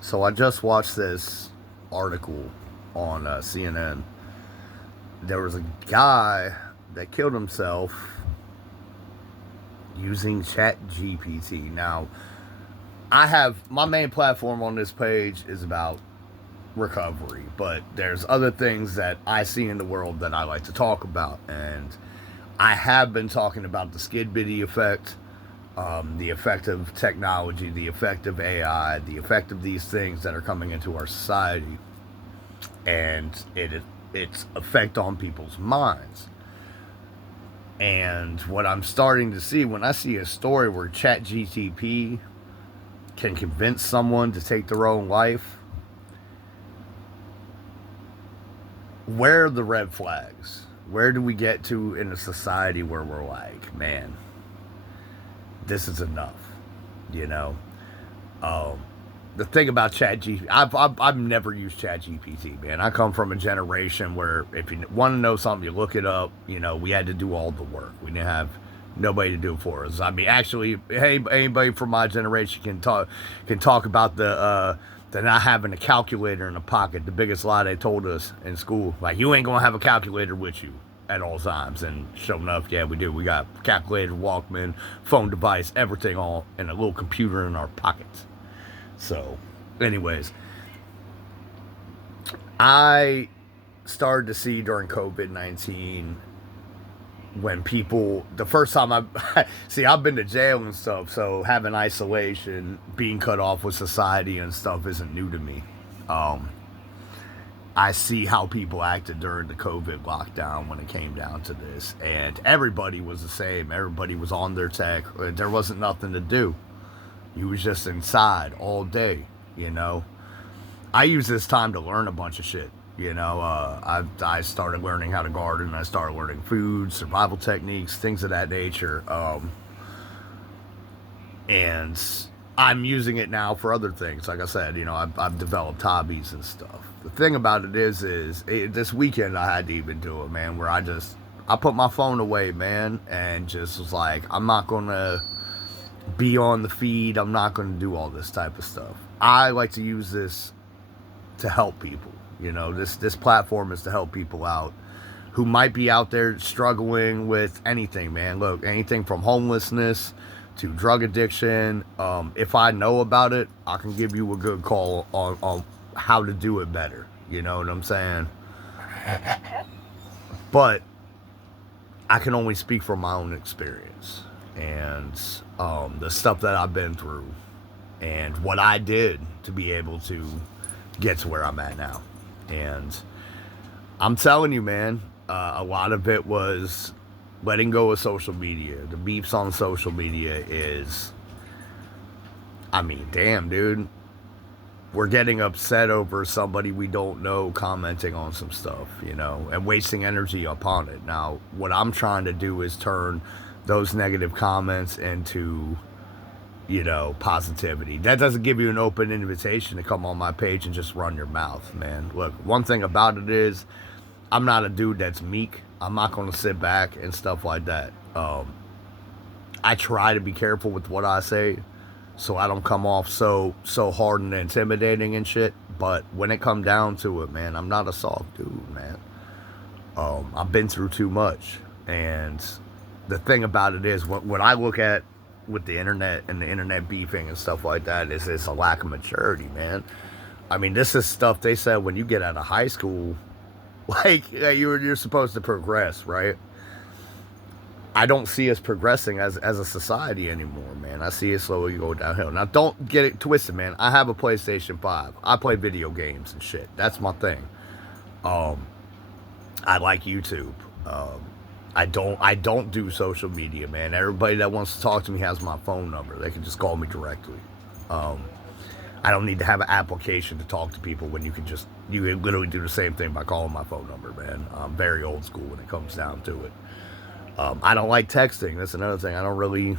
So I just watched this article on CNN. There was a guy that killed himself using Chat GPT. Now, I have my main platform on this page is about recovery, but there's other things that I see in the world that I like to talk about, and I have been talking about the skidbitty effect, the effect of technology, the effect of AI, the effect of these things that are coming into our society, and its effect on people's minds. And what I'm starting to see when I see a story where ChatGTP can convince someone to take their own life, where are the red flags? Where do we get to in a society where we're like, man, this is enough, you know? Um, the thing about ChatGPT, I've never used ChatGPT, man. I come from a generation where if you want to know something, you look it up. You know, we had to do all the work. We didn't have nobody to do it for us. I mean, actually, hey, anybody from my generation can talk about the not having a calculator in the pocket. The biggest lie they told us in school, like you ain't gonna have a calculator with you at all times. And sure enough, yeah, we do. We got calculator, Walkman, phone device, everything all in a little computer in our pockets. So, anyways, I started to see during COVID-19 when people, the first time see, I've been to jail and stuff, so having isolation, being cut off with society and stuff isn't new to me. Um, I see how people acted during the COVID lockdown when it came down to this, and everybody was the same. Everybody was on their tech. There wasn't nothing to do. You was just inside all day, you know. I use this time to learn a bunch of shit. You know, I started learning how to garden. I started learning food, survival techniques, things of that nature. And I'm using it now for other things. Like I said, you know, I've developed hobbies and stuff. The thing about it is this weekend I had to even do it, man, where I put my phone away, man, and just was like, I'm not going to be on the feed. I'm not going to do all this type of stuff. I like to use this to help people. You know, this platform is to help people out who might be out there struggling with anything, man. Look, anything from homelessness to drug addiction. If I know about it, I can give you a good call on how to do it better. You know what I'm saying? But I can only speak from my own experience and the stuff that I've been through and what I did to be able to get to where I'm at now. And I'm telling you, man, a lot of it was letting go of social media. The beefs on social media is, I mean, damn, dude. We're getting upset over somebody we don't know commenting on some stuff, you know, and wasting energy upon it. Now, what I'm trying to do is turn those negative comments into, you know, positivity. That doesn't give you an open invitation to come on my page and just run your mouth, man. Look, one thing about it is I'm not a dude that's meek. I'm not going to sit back and stuff like that. I try to be careful with what I say so I don't come off so hard and intimidating and shit. But when it come down to it, man, I'm not a soft dude, man. I've been through too much. And the thing about it is, what I look at with the internet and the internet beefing and stuff like that is it's a lack of maturity, man. I mean, this is stuff they said when you get out of high school, like you're supposed to progress, right? I don't see us progressing as a society anymore, man. I see it slowly go downhill. Now, don't get it twisted, man. I have a PlayStation 5. I play video games and shit. That's my thing. I like YouTube. I don't do social media, man. Everybody that wants to talk to me has my phone number. They can just call me directly. I don't need to have an application to talk to people when you can literally do the same thing by calling my phone number, man. I'm very old school when it comes down to it. I don't like texting. That's another thing. I don't really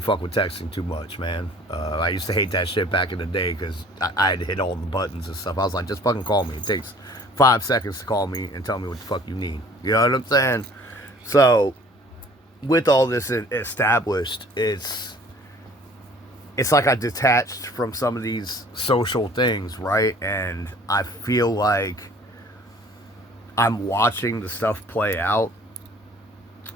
fuck with texting too much, man. I used to hate that shit back in the day because I had to hit all the buttons and stuff. I was like, just fucking call me. It takes 5 seconds to call me and tell me what the fuck you need. You know what I'm saying? So, with all this established, it's like I detached from some of these social things, right? And I feel like I'm watching the stuff play out,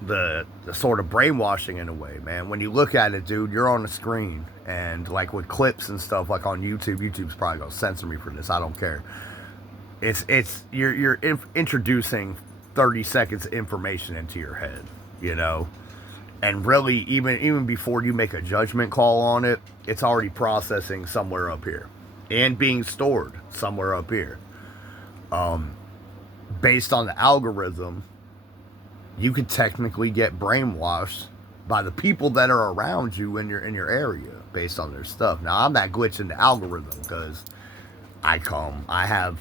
the sort of brainwashing in a way, man. When you look at it, dude, you're on the screen, and like with clips and stuff, like on YouTube's probably gonna censor me for this. I don't care. You're introducing 30 seconds of information into your head, you know, and really even before you make a judgment call on it, it's already processing somewhere up here and being stored somewhere up here. Based on the algorithm, you could technically get brainwashed by the people that are around you in your area based on their stuff. Now, I'm not glitching the algorithm because I have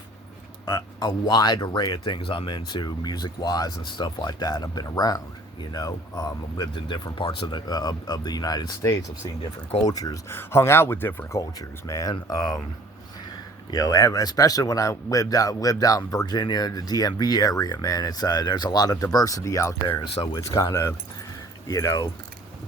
a wide array of things I'm into, music-wise and stuff like that. I've been around, you know. I've lived in different parts of the United States. I've seen different cultures, hung out with different cultures, man. You know, especially when I lived out in Virginia, the DMV area, man. It's there's a lot of diversity out there, so it's kind of, you know,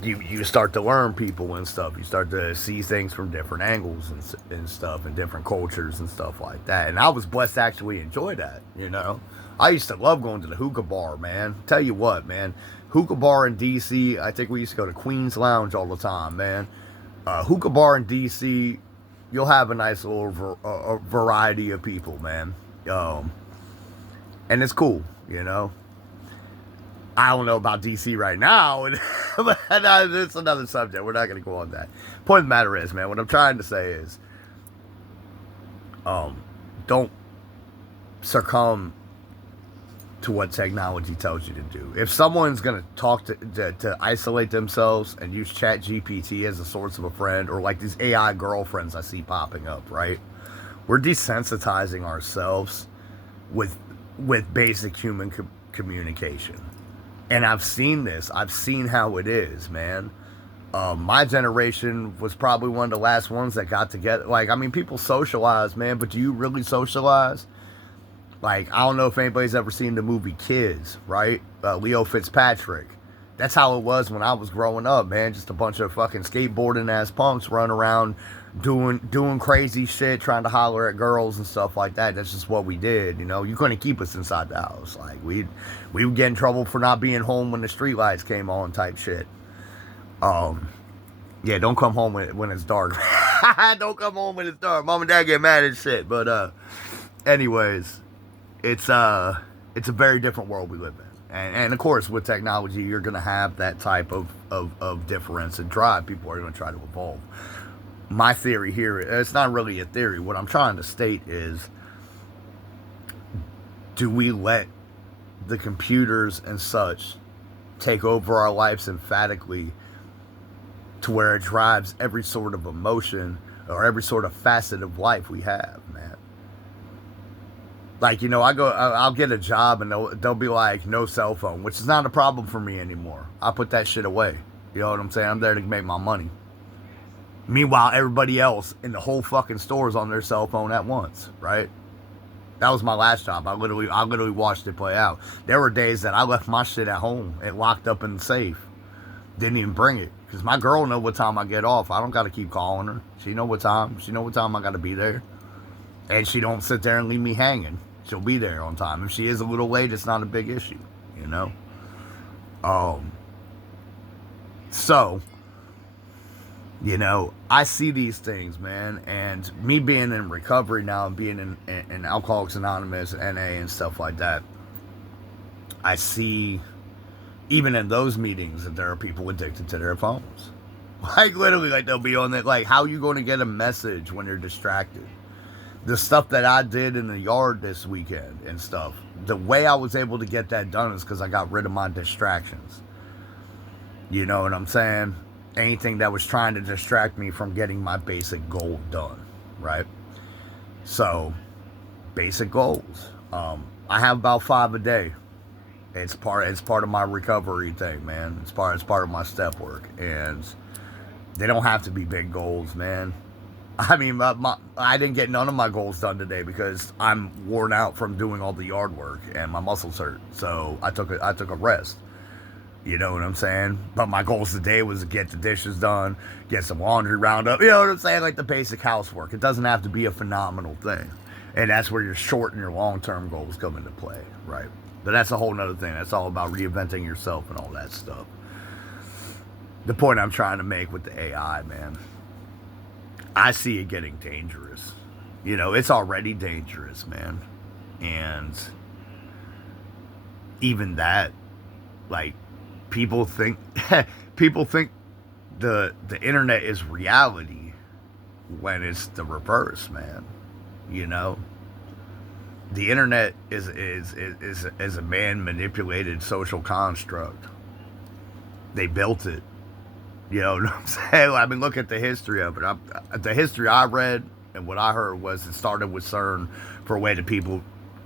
you start to learn people and stuff. You start to see things from different angles and stuff, and different cultures and stuff like that. And I was blessed to actually enjoy that, you know. I used to love going to the hookah bar, man. Tell you what, man, hookah bar in DC. I think we used to go to Queen's Lounge all the time, man. Hookah bar in DC. You'll have a nice little variety of people, man. And it's cool, you know. I don't know about DC right now, but it's another subject. We're not going to go on that. Point of the matter is, man, what I'm trying to say is, don't succumb to what technology tells you to do. If someone's going to talk to isolate themselves and use Chat GPT as a source of a friend, or like these AI girlfriends I see popping up, right? We're desensitizing ourselves with basic human communication. And I've seen this. I've seen how it is, man. My generation was probably one of the last ones that got together. Like, I mean, people socialize, man, but do you really socialize? Like, I don't know if anybody's ever seen the movie Kids, right? Leo Fitzpatrick. That's how it was when I was growing up, man. Just a bunch of fucking skateboarding ass punks running around doing crazy shit, trying to holler at girls and stuff like that. That's just what we did, you know. You couldn't keep us inside the house. Like, we would get in trouble for not being home when the streetlights came on type shit. Yeah, don't come home when it's dark. Don't come home when it's dark. Mom and Dad get mad and shit. But anyways, it's a very different world we live in, and of course with technology you're gonna have that type of difference and drive. People are gonna try to evolve. My theory here, it's not really a theory. What I'm trying to state is, do we let the computers and such take over our lives emphatically to where it drives every sort of emotion or every sort of facet of life we have, man? Like, you know, I'll get a job and they'll be like, no cell phone, which is not a problem for me anymore. I put that shit away. You know what I'm saying? I'm there to make my money. Meanwhile, everybody else in the whole fucking store is on their cell phone at once, right? That was my last job. I literally watched it play out. There were days that I left my shit at home and locked up in the safe. Didn't even bring it. Because my girl know what time I get off. I don't got to keep calling her. She know what time I got to be there. And she don't sit there and leave me hanging. She'll be there on time. If she is a little late, it's not a big issue, you know? So, you know, I see these things, man, and me being in recovery now and being in Alcoholics Anonymous, NA, and stuff like that, I see, even in those meetings, that there are people addicted to their phones. Like, literally, like, they'll be on it, like, how are you going to get a message when you're distracted? The stuff that I did in the yard this weekend and stuff, the way I was able to get that done is because I got rid of my distractions. You know what I'm saying? Anything that was trying to distract me from getting my basic goal done, right? So, basic goals. I have about 5 a day. It's part of my recovery thing, man. It's part of my step work, and they don't have to be big goals, man. I mean, I didn't get none of my goals done today because I'm worn out from doing all the yard work and my muscles hurt. So I took a rest. You know what I'm saying? But my goals today was to get the dishes done, get some laundry round up. You know what I'm saying? Like the basic housework. It doesn't have to be a phenomenal thing. And that's where your short and your long-term goals come into play, right? But that's a whole nother thing. That's all about reinventing yourself and all that stuff. The point I'm trying to make with the AI, man, I see it getting dangerous. You know, it's already dangerous, man. And even that, like, people think the internet is reality when it's the reverse, man. You know, the internet is a man manipulated social construct. They built it. You know what I'm saying? I mean, look at the history of it. The history I read and what I heard was it started with CERN for a way that people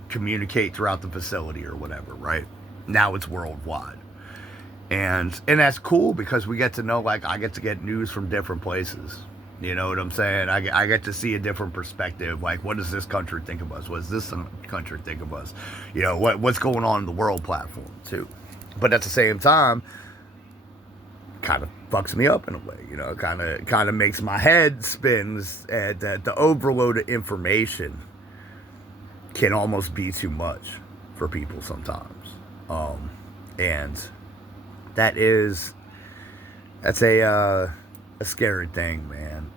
communicate throughout the facility or whatever, right? Now it's worldwide. And that's cool because we get to know, like, I get to get news from different places. You know what I'm saying? I get to see a different perspective. Like, what does this country think of us? What does this country think of us? You know, what's going on in the world platform, too. But at the same time, kind of fucks me up in a way, you know. Kind of makes my head spins, and the overload of information can almost be too much for people sometimes. And that's a scary thing, man.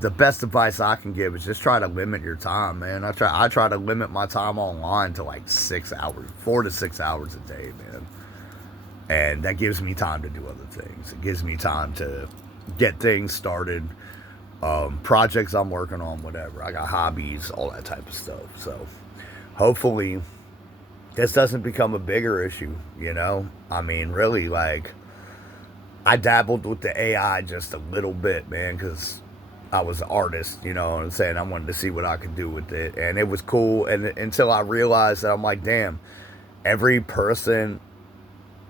The best advice I can give is just try to limit your time, man. I try to limit my time online to like 6 hours, 4 to 6 hours a day, man. And that gives me time to do other things. It gives me time to get things started, projects I'm working on, whatever. I got hobbies, all that type of stuff. So hopefully this doesn't become a bigger issue, you know? I mean, really, like, I dabbled with the AI just a little bit, man, because I was an artist, you know what I'm saying? I wanted to see what I could do with it. And it was cool. And until I realized that I'm like, damn, every person...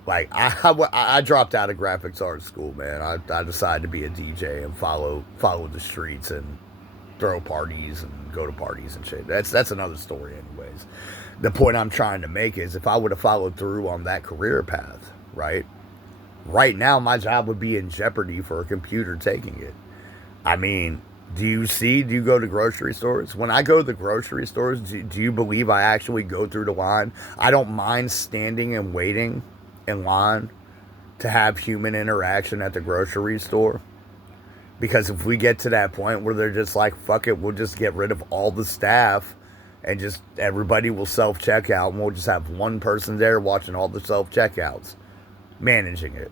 Like, I dropped out of graphics art school, man. I decided to be a DJ and follow the streets and throw parties and go to parties and shit. That's another story anyways. The point I'm trying to make is if I would have followed through on that career path, right now my job would be in jeopardy for a computer taking it. I mean, do you go to grocery stores? When I go to the grocery stores, do you believe I actually go through the line? I don't mind standing and waiting in line to have human interaction at the grocery store, because if we get to that point where they're just like, fuck it, we'll just get rid of all the staff and just everybody will self-checkout and we'll just have one person there watching all the self-checkouts, managing it.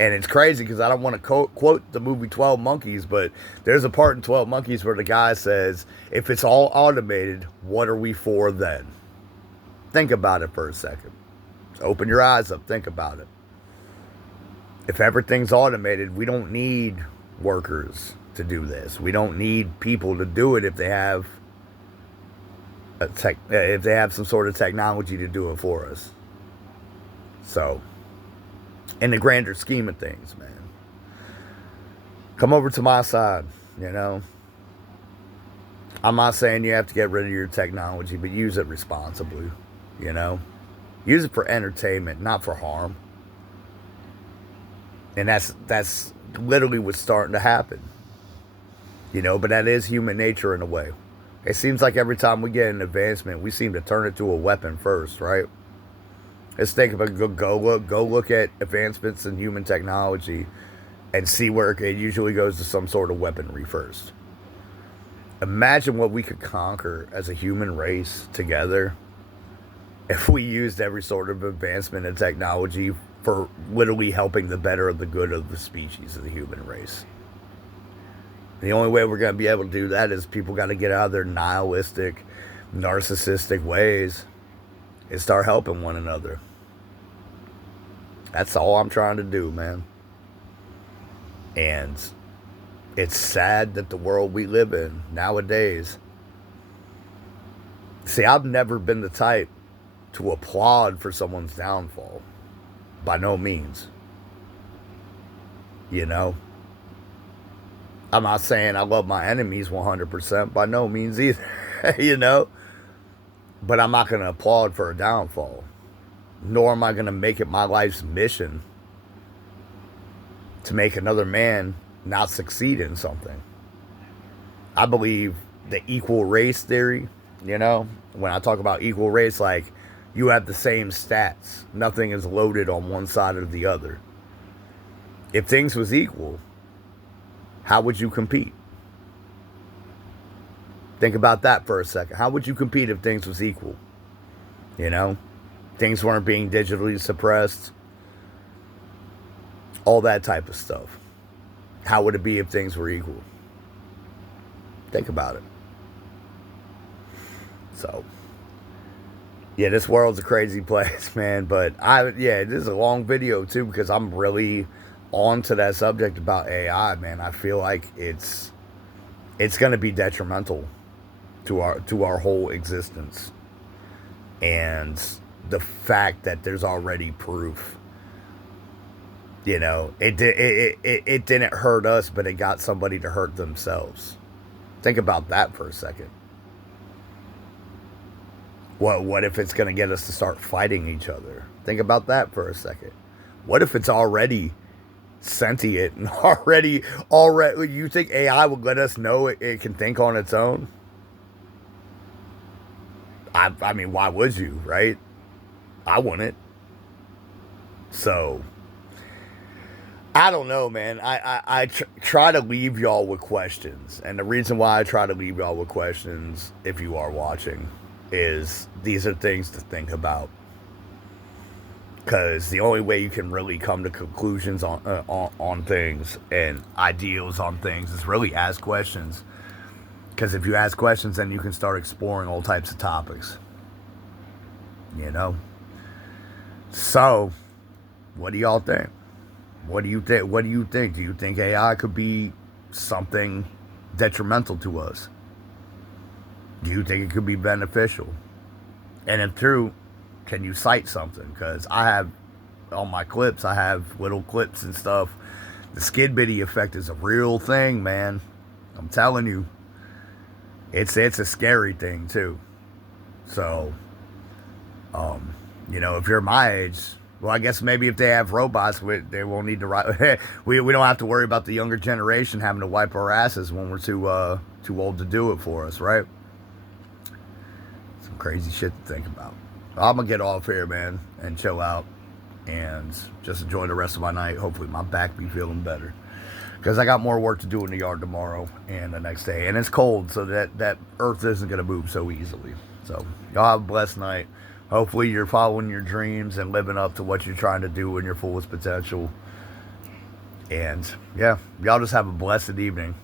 And it's crazy because I don't want to quote the movie 12 Monkeys, but there's a part in 12 Monkeys where the guy says, if it's all automated, what are we for then? Think about it for a second. Just open your eyes up. Think about it. If everything's automated, we don't need workers to do this. We don't need people to do it if they have some sort of technology to do it for us. So, in the grander scheme of things, man, come over to my side, you know. I'm not saying you have to get rid of your technology, but use it responsibly. You know, use it for entertainment, not for harm. And that's literally what's starting to happen. You know, but that is human nature in a way. It seems like every time we get an advancement, we seem to turn it to a weapon first, right? Let's think about go look at advancements in human technology and see where it usually goes to some sort of weaponry first. Imagine what we could conquer as a human race together if we used every sort of advancement in technology for literally helping the better of the good of the species of the human race. The only way we're going to be able to do that is people got to get out of their nihilistic, narcissistic ways and start helping one another. That's all I'm trying to do, man. And it's sad that the world we live in nowadays... See, I've never been the type to applaud for someone's downfall. By no means. You know? I'm not saying I love my enemies 100%. By no means either. You know? But I'm not going to applaud for a downfall. nor am I going to make it my life's mission to make another man not succeed in something. I believe the equal race theory, you know, when I talk about equal race, like, you have the same stats. Nothing is loaded on one side or the other. If things was equal, how would you compete? Think about that for a second. How would you compete if things was equal? You know? Things weren't being digitally suppressed. All that type of stuff. How would it be if things were equal? Think about it. So, yeah, this world's a crazy place, man. But this is a long video too, because I'm really on to that subject about AI, man. I feel like it's going to be detrimental to our whole existence, and the fact that there's already proof. You know, it didn't hurt us, but it got somebody to hurt themselves. Think about that for a second. What if it's going to get us to start fighting each other? Think about that for a second. What if it's already sentient and already you think AI would let us know it can think on its own? I mean, why would you, right? I wouldn't. So, I don't know, man. I try to leave y'all with questions. And the reason why I try to leave y'all with questions, if you are watching, is these are things to think about. Because the only way you can really come to conclusions on things and ideals on things is really ask questions. Because if you ask questions, then you can start exploring all types of topics. You know? So, what do y'all think? What do you think? What do you think? Do you think AI could be something detrimental to us? Do you think it could be beneficial? And if true, can you cite something? Because I have, on my clips, I have little clips and stuff. The skidbitty effect is a real thing, man. I'm telling you. It's a scary thing, too. So, you know, if you're my age, well, I guess maybe if they have robots, they won't need to ride. we don't have to worry about the younger generation having to wipe our asses when we're too old to do it for us, right? Some crazy shit to think about. I'm going to get off here, man, and chill out and just enjoy the rest of my night. Hopefully my back be feeling better. Because I got more work to do in the yard tomorrow and the next day. And it's cold, so that earth isn't going to move so easily. So, y'all have a blessed night. Hopefully you're following your dreams and living up to what you're trying to do in your fullest potential. And, yeah, y'all just have a blessed evening.